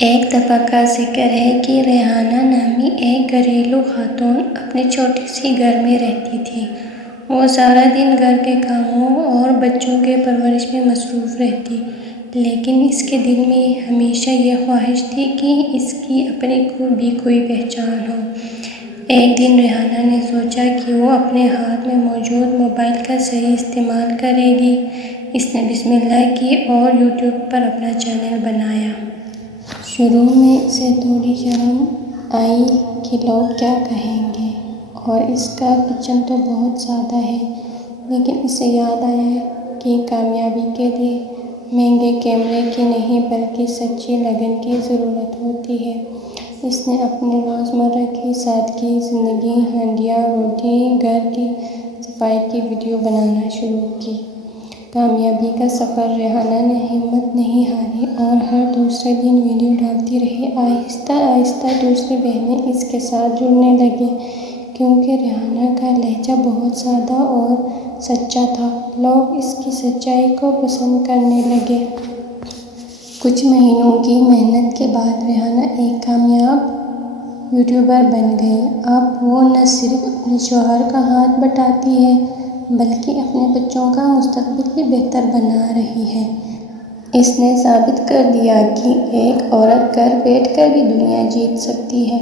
ایک دفعہ کا ذکر ہے کہ ریحانہ نامی ایک گھریلو خاتون اپنی چھوٹی سی گھر میں رہتی تھی۔ وہ سارا دن گھر کے کاموں اور بچوں کے پرورش میں مصروف رہتی، لیکن اس کے دل میں ہمیشہ یہ خواہش تھی کہ اس کی اپنی بھی کوئی پہچان ہو۔ ایک دن ریحانہ نے سوچا کہ وہ اپنے ہاتھ میں موجود موبائل کا صحیح استعمال کرے گی۔ اس نے بسم اللہ کی اور یوٹیوب پر اپنا چینل بنایا۔ شروع میں اسے تھوڑی شرم آئی کہ لوگ کیا کہیں گے، اور اس کا کچن تو بہت سادہ ہے، لیکن اسے یاد آیا کہ کامیابی کے لیے مہنگے کیمرے کی نہیں بلکہ سچی لگن کی ضرورت ہوتی ہے۔ اس نے اپنی روزمرہ کی سادگی زندگی، ہانڈیاں، روٹی، گھر کی صفائی کی ویڈیو بنانا شروع کی۔ کامیابی کا سفر۔ ریحانہ نے ہمت نہیں ہاری اور ہر دوسرے دن ویڈیو ڈالتی رہی۔ آہستہ آہستہ دوسری بہنیں اس کے ساتھ جڑنے لگیں، کیونکہ ریحانہ کا لہجہ بہت سادہ اور سچا تھا۔ لوگ اس کی سچائی کو پسند کرنے لگے۔ کچھ مہینوں کی محنت کے بعد ریحانہ ایک کامیاب یوٹیوبر بن گئی۔ اب وہ نہ صرف اپنے شوہر کا ہاتھ بٹاتی ہے بلکہ اپنے بچوں کا مستقبل بھی بہتر بنا رہی ہے۔ اس نے ثابت کر دیا کہ ایک عورت گھر بیٹھ کر بھی دنیا جیت سکتی ہے۔